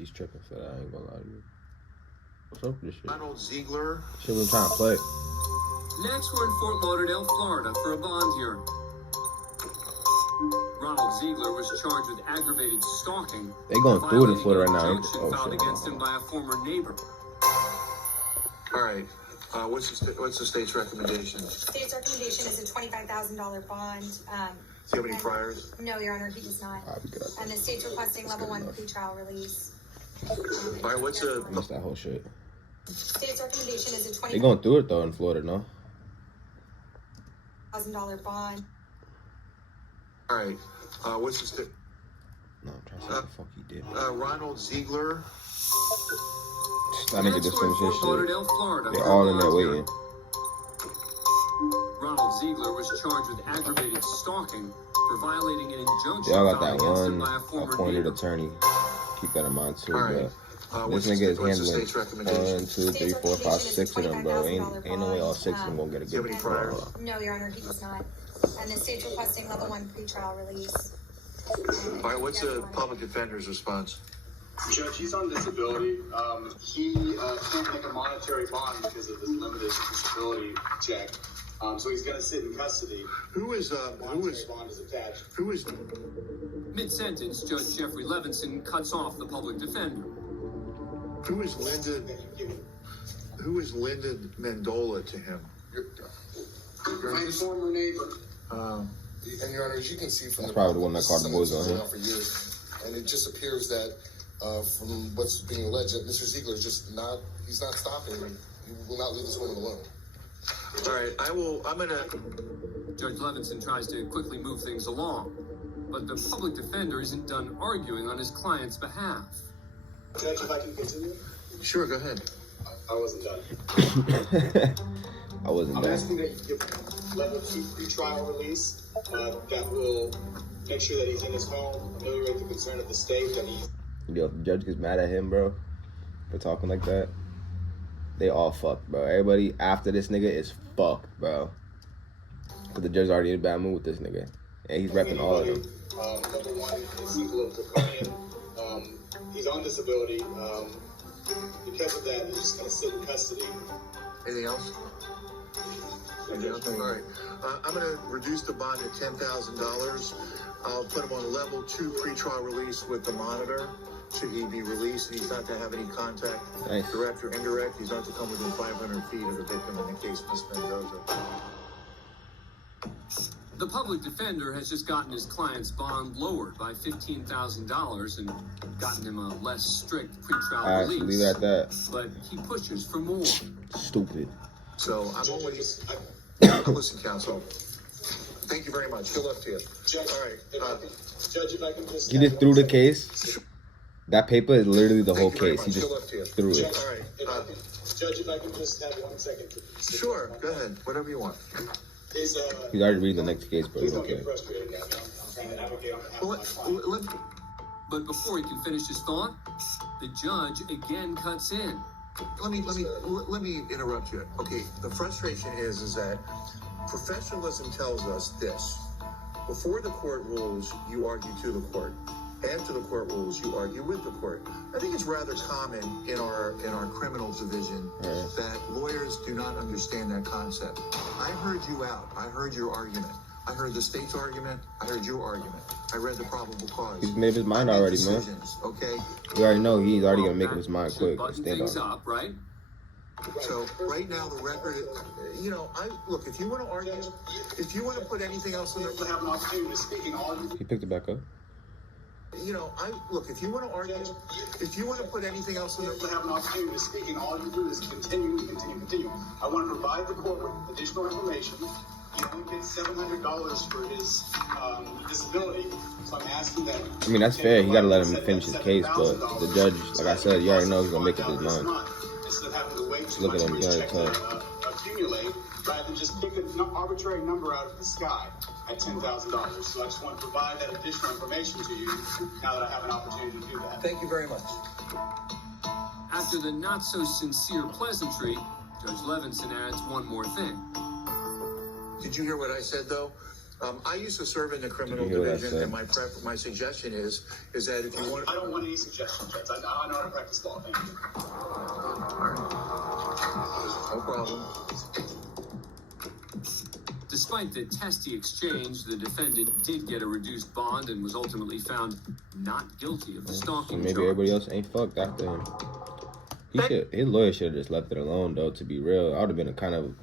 He's tripping for that. I ain't gonna lie to you. What's up with this shit? Ronald Ziegler. Shit, we're trying to play. Next, we're in Fort Lauderdale, Florida, for a bond hearing. Ronald Ziegler was charged with aggravated stalking. They going through it in Florida right now. Injunction filed against him by a former neighbor. All right. What's the state's recommendation? State's recommendation is a $25,000 bond. Does he have any priors? No, Your Honor, he does not. And the state's requesting level 1 pretrial release. All right. What's a? I missed that whole shit. State's recommendation is a They going through it though in Florida, no? $20,000 bond. All right. What's the state? No, I'm trying to see what the fuck he did. Ronald Ziegler. That nigga just finished his shit. Lauderdale, Florida, They're all in there waiting. Ronald Ziegler was charged with aggravated stalking for violating an injunction They all got filed that against him one by a former appointed neighbor. attorney. Keep that in mind too, All right. bro. This nigga is what's the handling state's recommendation? 1, 2, 3, 4, 5, 6 of them, bro. Ain't no way all 6 of them gonna get a Do you good have any priors? No, Your Honor, he does not. And the state's requesting level 1 pretrial release. All right. What's the public defender's response? Judge, he's on disability. He can't make a monetary bond because of his limited disability check. So he's going to sit in custody. Monetary bond is attached. Mid-sentence, Judge Jeffrey Levinson cuts off the public defender. Who is Lyndon Mendola to him? My former neighbor. And Your Honor, as you can see from That's probably the one that called the boys on him. For years, and it just appears that from what's being alleged, that Mr. Ziegler is just he's not stopping. He will not leave this woman alone. All right. I'm gonna. Judge Levinson tries to quickly move things along, but the public defender isn't done arguing on his client's behalf. Judge, if I can continue? Sure. Go ahead. I wasn't done. I wasn't I'm there. asking that you give level 2 pretrial release that will make sure that he's in his home, ameliorate the concern of the state, that he's... Yo, if the judge gets mad at him, bro, for talking like that, they all fucked, bro. Everybody after this nigga is fucked, bro. Because the judge's already in a bad mood with this nigga. And he's repping all of them. Number 1 is Ziegler draconian. He's on disability. Because of that, he's just going to sit in custody. Anything else? All right. I'm going to reduce the bond to $10,000. I'll put him on level 2 pretrial release with the monitor. Should he be released, and he's not to have any contact, Nice. direct or indirect. He's not to come within 500 feet of the victim in the case Ms. Mendoza. The public defender has just gotten his client's bond lowered by $15,000 and gotten him a less strict pretrial Alright, so release. leave it at that. But he pushes for more. Stupid. So I'm always... Listen, counsel. Thank you very much. Good luck to you. Judge, All right. Judge, if I can just... He just threw the case. That paper is literally the whole Thank you very case. He much. just Good luck to you. threw Judge, it. All right. Judge, if I can just have 1 second. Sure. Go ahead. Whatever you want. Is, He's already reading the next case, but please he's don't okay. get frustrated. I'm trying to advocate on behalf Well, of my client. But before he can finish his thought, the judge again cuts in. Let me interrupt you. Okay, the frustration is that professionalism tells us this. Before the court rules, you argue to the court. After the court rules, you argue with the court. I think it's rather common in our criminal division that lawyers do not understand that concept. I heard you out. I heard your argument. I heard the state's argument. I heard your argument. I read the probable cause. He's made up his mind I make already, man. decisions, okay? You already know he's already gonna make That up his mind should quick. button Stand things on it. up, right? So right now the record, look, if you want to argue, if you want to put anything else in To there, have an opportunity to speak in all He picked it back up. if you want to argue, if you want to put anything else in there, to have an opportunity to speak, and all you do is continue. I want to provide the court with additional information. He only gets $700 for his disability, so I'm asking that. I mean, that's fair. You gotta let him finish his case, but the judge, like I said, you already know he's gonna make up his mind. Instead of having to wait Just look at him, for you his already check told. to accumulate, rather than just pick an arbitrary number out of the sky at $10,000. So I just want to provide that additional information to you now that I have an opportunity to do that. thank you very much. After the not-so-sincere pleasantry, Judge Levinson adds one more thing. Did you hear what I said though? I used to serve in the criminal Did you hear what I division, and said? my suggestion is that if you want, I don't want any suggestions, Judge. I know how to practice law. Thank you. no problem. Despite the testy exchange, the defendant did get a reduced bond and was ultimately found not guilty of the So stalking maybe charge. everybody else ain't fucked after him. His lawyer should have just left it alone, though, to be real. I would have been a kind of